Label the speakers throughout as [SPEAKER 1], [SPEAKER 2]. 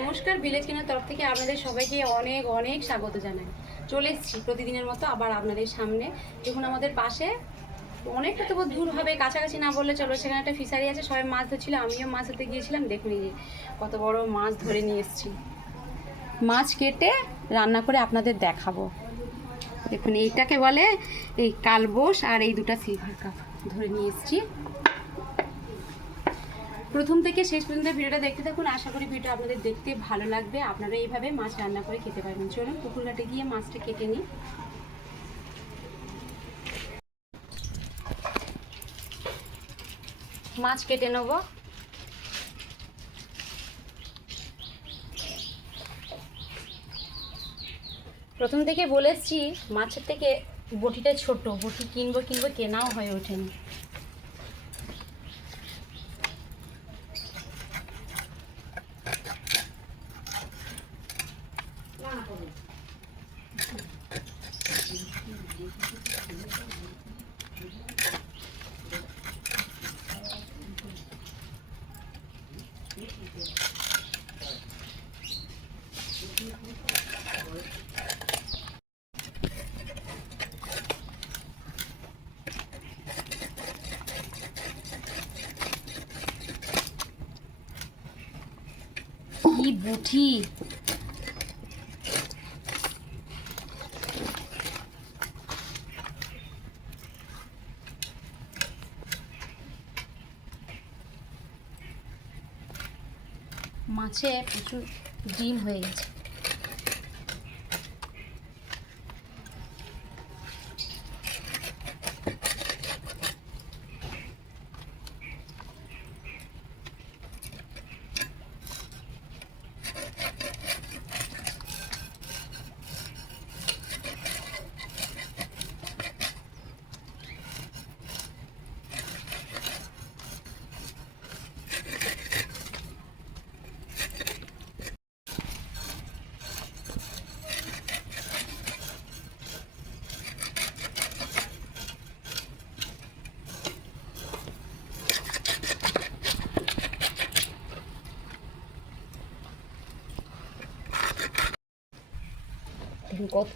[SPEAKER 1] নমস্কার ভিলেজ কিনার তরফ থেকে আপনাদের সবাইকে অনেক অনেক স্বাগত জানাই। চলে এসেছি প্রতিদিনের মতো আবার আপনাদের সামনে। দেখুন, আমাদের পাশে অনেকটা তবু দূর হবে, কাছাকাছি না বললে চলো, সেখানে একটা ফিশারি আছে, সবাই মাছ ধরছিল, আমিও মাছ ধরতে গিয়েছিলাম, দেখুন এই যে কত বড় মাছ ধরে নিয়ে এসেছি। মাছ কেটে রান্না করে আপনাদের দেখাবো। দেখুন, এইটাকে বলে এই কালবোস আর এই দুটো সিলভার কাপ ধরে নিয়ে এসেছি। প্রথম থেকে শেষ পর্যন্ত ভিডিওটা দেখতে থাকুন। আশা করি ভিডিও আপনাদের দেখতে ভালো লাগবে। আপনারা এইভাবে মাছ রান্না করে খেতে পারবেন। চলুন পুকুর ঘাটে গিয়ে মাছটা কেটে নিই। মাছ কেটে নেব। প্রথম থেকে বলেছি, মাছের থেকে বটিটা ছোট। বটি কিনবো কিনবো, কেনাও হয়ে ওঠেনি। বুঠি মাছে প্রচুর ডিম হয়ে গেছে।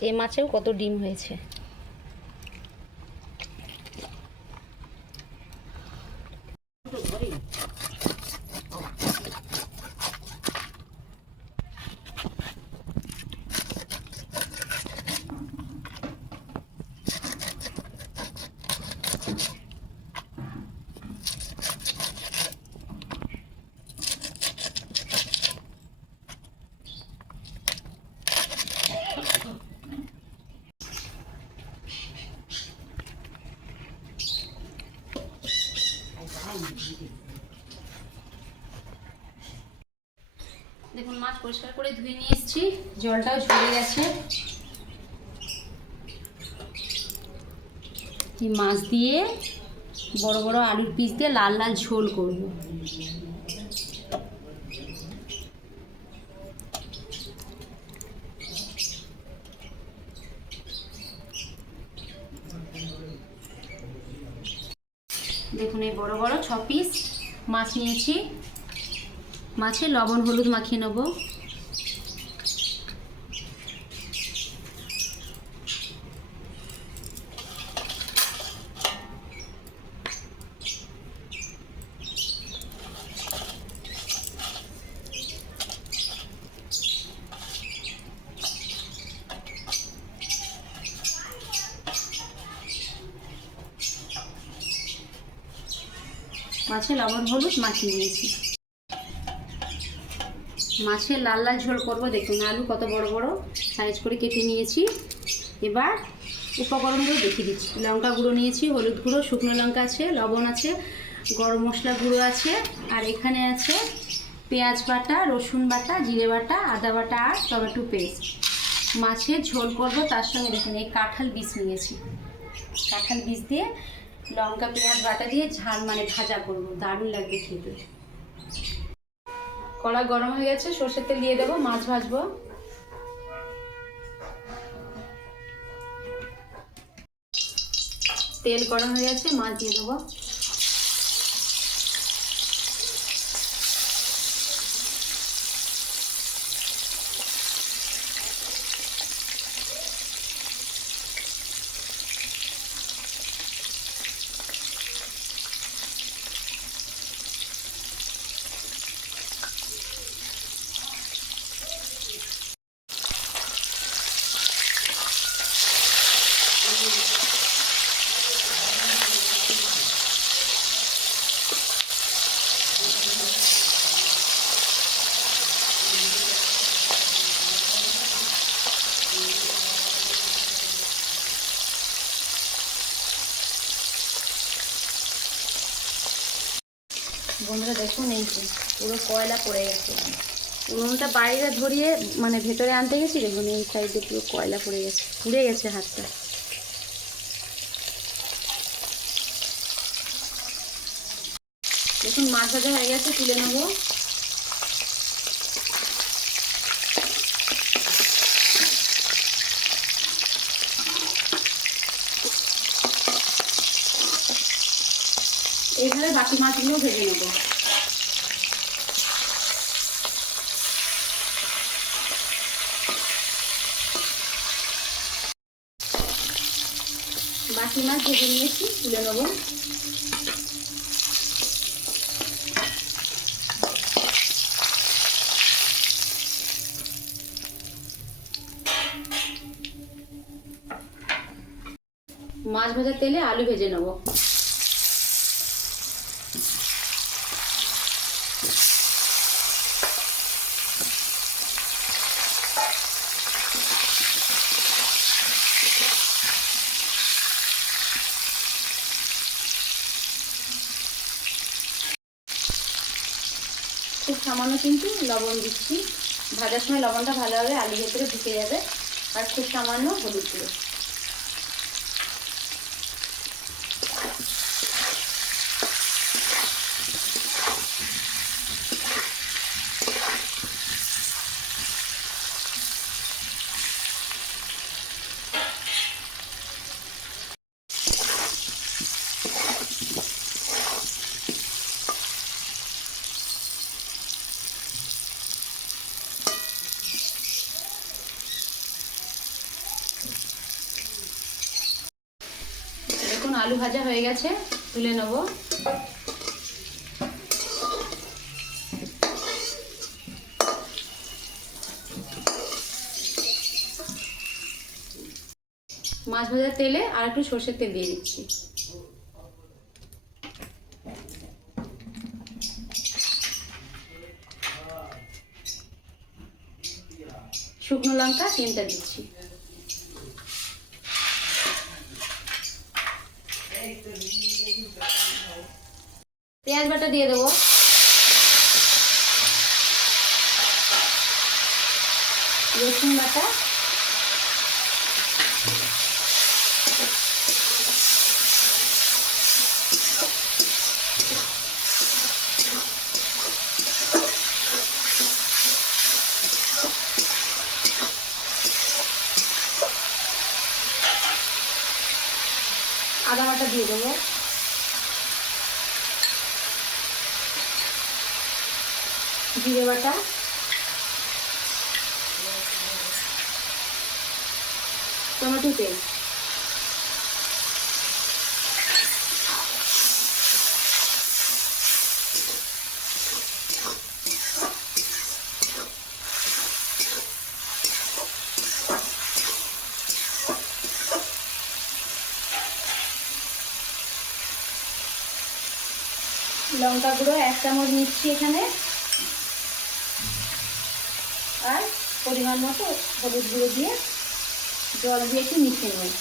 [SPEAKER 1] এ মাছেও কত ডিম হয়েছে দেখুন মাছ পরিষ্কার করে ধুয়ে নিয়ে এসেছি। জলটাও ঝরে গেছে। এই মাছ দিয়ে বড় বড় আলুর পিস দিয়ে লাল লাল ঝোল করব। দেখুন, এই বড় বড় ছ পিস মাছ নিয়েছি। মাছে লবণ হলুদ মাখিয়ে নেব। মাছে লবণ হলুদ মাখিয়ে নিয়েছি। মাছের লাল লাল ঝোল করব। দেখুন, আলু কত বড় বড় সাইজ করে কেটে নিয়েছি। এবার উপকরণগুলো দেখিয়ে দিচ্ছি। লঙ্কা গুঁড়ো নিয়েছি, হলুদ গুঁড়ো, শুকনো লঙ্কা আছে, লবণ আছে, গরম মশলা গুঁড়ো আছে, আর এখানে আছে পেঁয়াজ বাটা, রসুন বাটা, জিরে বাটা, আদা বাটা, আর টমেটো পেস্ট। মাছের ঝোল করব, তার সঙ্গে দেখুন, এই কাঁঠাল বীজ নিয়েছি। কাঁঠাল বীজ দিয়ে লঙ্কা, পেঁয়াজ বাটা দিয়ে ঝাল মানে ভাজা করব। দারুণ লাগবে খেতে। কড়া গরম হয়ে গেছে, সর্ষের তেল দিয়ে দেবো, মাছ ভাজবো। তেল গরম হয়ে গেছে, মাছ দিয়ে দেবো। বন্ধুরা, দেখুন এই যে পুরো কয়লা পড়ে গেছে। উনুনটা বাইরে ধরিয়ে মানে ভেতরে আনতে গেছি, দেখুন এই সাইডে পুরো কয়লা পড়ে গেছে, পুড়ে গেছে হাতটা। দেখুন মাছ ভাজা হয়ে গেছে, তুলে নেব। এইভাবে বাকি মাছগুলো ভেজে নেব। বাকি মাছ ভেজে নিয়েছি, তুলে নেব। মাছ ভাজার তেলে আলু ভেজে নেব খুব সামান্য কিন্তু লবণ দিচ্ছি। ভাজার সময় লবণটা ভালোভাবে আলু ভেতরে ঢুকে যাবে। আর খুব সামান্য হলুদ গুঁড়ো দেখুন আলু ভাজা হয়ে গেছে, তুলে নেব। মাছ ভাজার তেলে আর একটু সর্ষের তেল দিয়ে দিচ্ছি। শুকনো লঙ্কা তিনটা দিচ্ছি। পেঁয়াজ বাটা দিয়ে দেবো। রসুন বাটা। আদা বাটা দিয়ে দেবো। জিরে বাটা। টমেটো তেল। লঙ্কা গুঁড়ো এক চামচ নিচ্ছি এখানে। আর পরিমাণ মতো হলুদ গুঁড়ো দিয়ে জল দিয়ে একটু মিশিয়ে নেব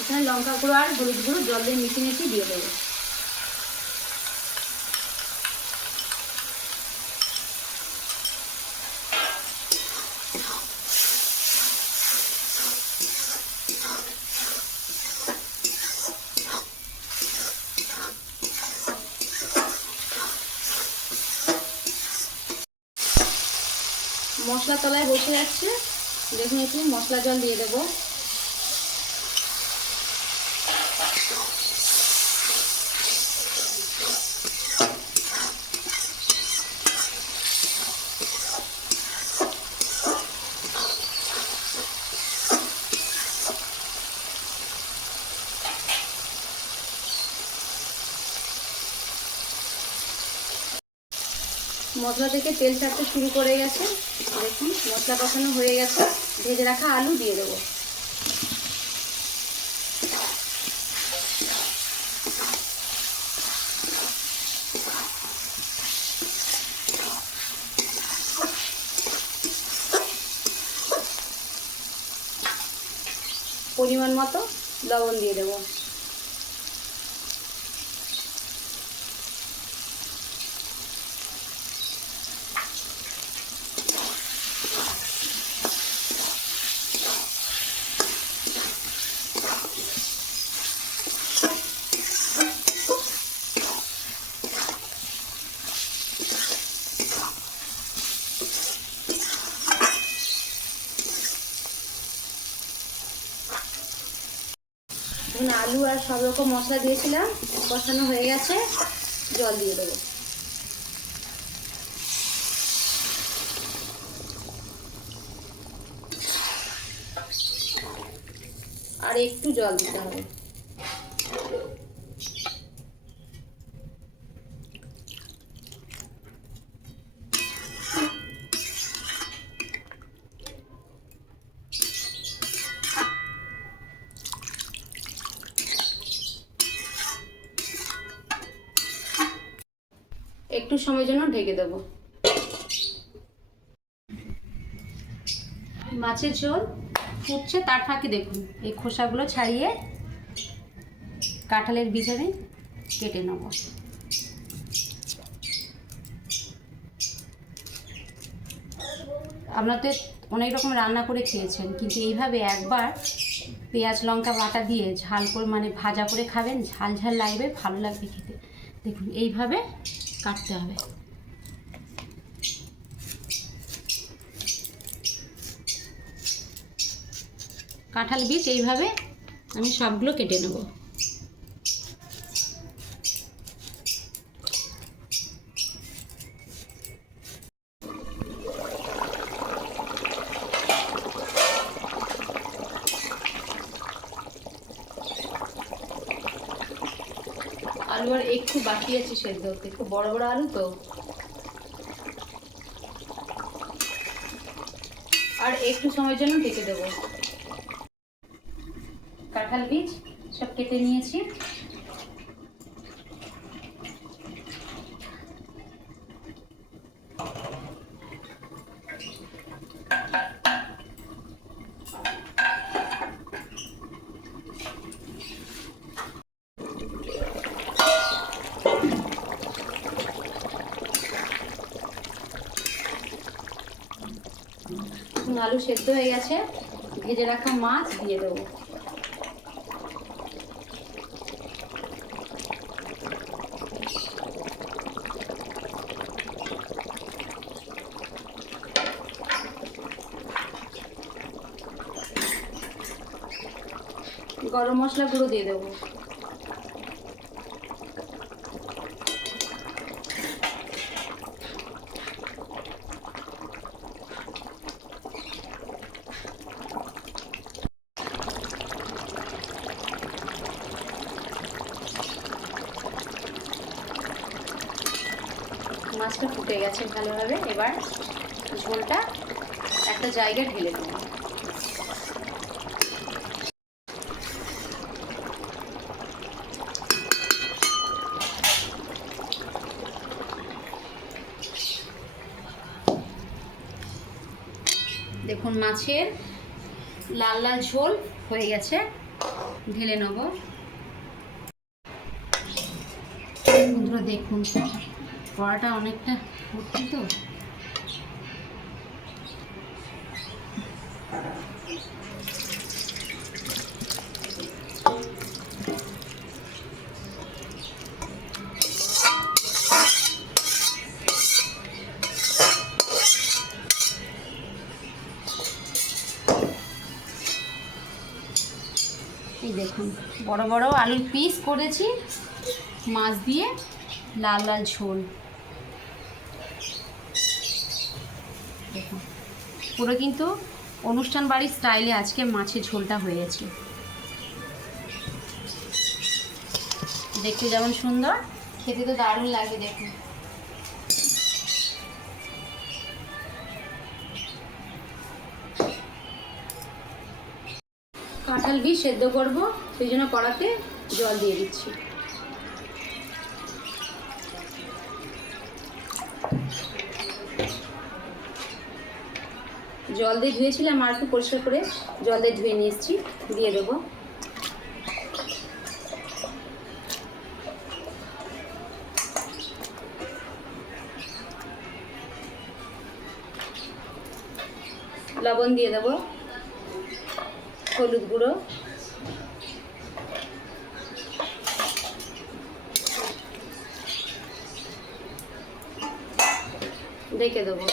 [SPEAKER 1] এখানে লঙ্কা গুঁড়ো আর হলুদ গুঁড়ো জল দিয়ে মিশিয়ে মিশিয়ে দিয়ে দেবো। মশলা তলায় বসে যাচ্ছে দেখুন একটু মশলা জল দিয়ে দেবো। মশলা থেকে তেল ছাড়তে শুরু করে গেছে। দেখুন, মশলা কষানো হয়ে গেছে। ভেজে রাখা আলু দিয়ে দেবো। পরিমাণ মতো লবণ দিয়ে দেবো। সব রকম মশলা দিয়েছিলাম কষানো হয়ে গেছে, জল দিয়ে দেবো। আর একটু জল দিতে হবে। একটু সময়ের জন্য ঢেকে দেবো। মাছের ঝোল ফুটছে, তার ফাঁকে দেখুন। এই খোসাগুলো ছাড়িয়ে কাঁঠালের বীজ কেটে নেব। আপনারা তো অনেক রকম রান্না করে খেয়েছেন, কিন্তু এইভাবে একবার পেঁয়াজ, লঙ্কা বাটা দিয়ে ঝাল করে মানে ভাজা করে খাবেন, ঝাল ঝাল লাগবে, ভালো লাগবে খেতে। দেখুন, এইভাবে কাটতে হবে। কাঁঠাল বীজ এইভাবে আমি সবগুলো কেটে নেব আলু আর একটু সেদ্ধ হতে। একটু বড় বড় আলু তো। আর একটু সময়ের জন্য ঢেকে দেবো। কাঁঠাল বীজ সব কেটে নিয়েছি এখন আলু সেদ্ধ হয়ে গেছে। ভেজে রাখা মাছ দিয়ে দেবো। গরম মশলা গুঁড়ো দিয়ে দেবো মাছটা ফুটে গেছে ভালোভাবে, এবার ঝোলটা একটা জায়গায় ঢেলে দেবো। দেখুন, মাছের লাল লাল ঝোল হয়ে গেছে, ঢেলে নেব। দেখুন। কড়াটা অনেকটা ভর্তি তো। দেখুন, বড় বড় আলুর পিস করেছি, মাছ দিয়ে লাল লাল ঝোল দেখুন পুরো কিন্তু অনুষ্ঠান বাড়ির স্টাইলে আজকে মাছের ঝোলটা হয়েছে। দেখতে যেমন সুন্দর, খেতে তো দারুণ লাগে দেখুন। কাঁঠাল বীজ সেদ্ধ করব, সেই জন্য কড়াতে জল দিয়ে দিচ্ছি। জল দিয়ে ধুয়েছিলাম আর একটু পরিষ্কার করে জল দিয়ে ধুয়ে নিয়ে এসেছি, দিয়ে দেবো। লবণ দিয়ে দেবো, হলুদ গুঁড়ো। রেখে দেবো।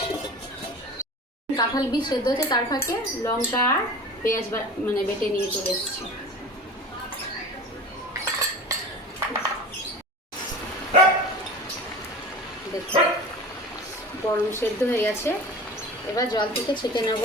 [SPEAKER 1] কাঁঠাল বীজ সেদ্ধ হচ্ছে তার ফাঁকে লঙ্কা আর পেঁয়াজ মানে বেটে নিয়ে চলে এসেছি। গরম সেদ্ধ হয়ে গেছে। এবার জল থেকে ছেঁকে নেব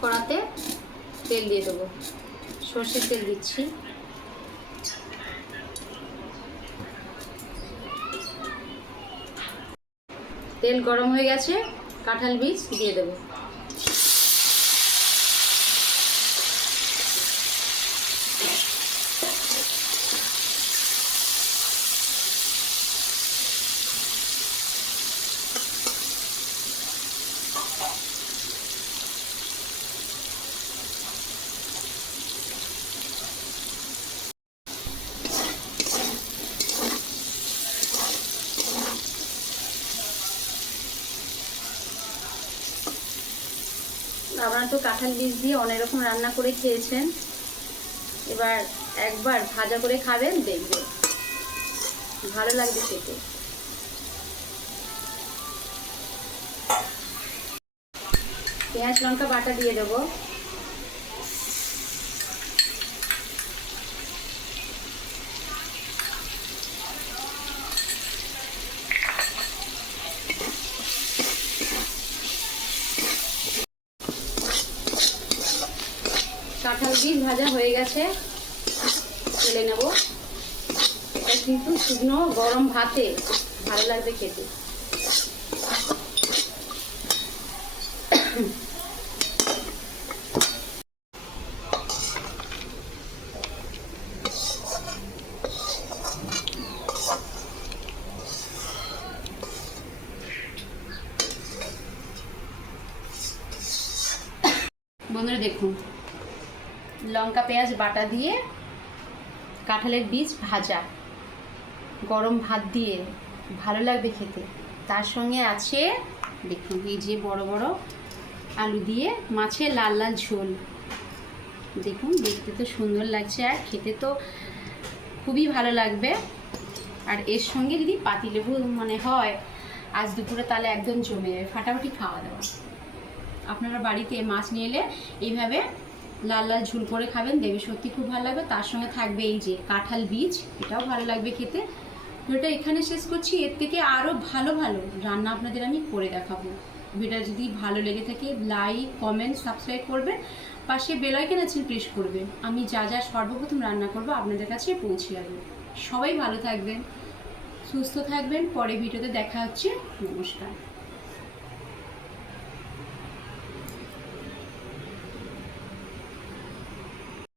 [SPEAKER 1] কড়াতে তেল দিয়ে দেবো সর্ষের তেল দিচ্ছি। তেল গরম হয়ে গেছে কাঁঠাল বীজ দিয়ে দেবো। তো কাঁঠাল বীজ দিয়ে অনেক রকম রান্না করে খেয়েছেন। এবার একবার ভাজা করে খাবেন দেখবে ভালো লাগবে খেতে। পেঁয়াজ, লঙ্কা বাটা দিয়ে দেবো কাঁঠাল বীজ ভাজা হয়ে গেছে। তুলে নেব। কিন্তু শুকনো গরম ভাতে ভালো লাগবে খেতে। বন্ধুরা দেখুন লঙ্কা, পেঁয়াজ, বাটা দিয়ে কাঁঠালের বীজ ভাজা। গরম ভাত দিয়ে ভালো লাগবে খেতে। তার সঙ্গে আছে, দেখুন এই যে বড় বড় আলু দিয়ে মাছের লাল লাল ঝোল। দেখুন, দেখতে তো সুন্দর লাগছে আর খেতে তো খুবই ভালো লাগবে। আর এর সঙ্গে যদি পাতিলেবু মানে হয়, আজ দুপুরে তাহলে একদম জমে যাবে। ফাটাফাটি খাওয়া দাওয়া। আপনারা বাড়িতে মাছ নিয়ে এলে এইভাবে লাল লাল ঝুল করে খাবেন, দেবে সত্যি খুব ভালো লাগবে। তার সঙ্গে থাকবে এই যে কাঁঠাল বীজ, এটাও ভালো লাগবে খেতে। ভিডিওটা এখানে শেষ করছি। এর থেকে আরও ভালো ভালো রান্না আপনাদের আমি করে দেখাবো। ভিডিওটা যদি ভালো লেগে থাকে লাইক কমেন্ট সাবস্ক্রাইব করবেন। পাশে বেল আইকন আছেন প্রেস করবেন। আমি যা যা সর্বপ্রথম রান্না করব আপনাদের কাছে পৌঁছে যাবে। সবাই ভালো থাকবেন, সুস্থ থাকবেন। পরে ভিডিওতে দেখা হচ্ছে। নমস্কার।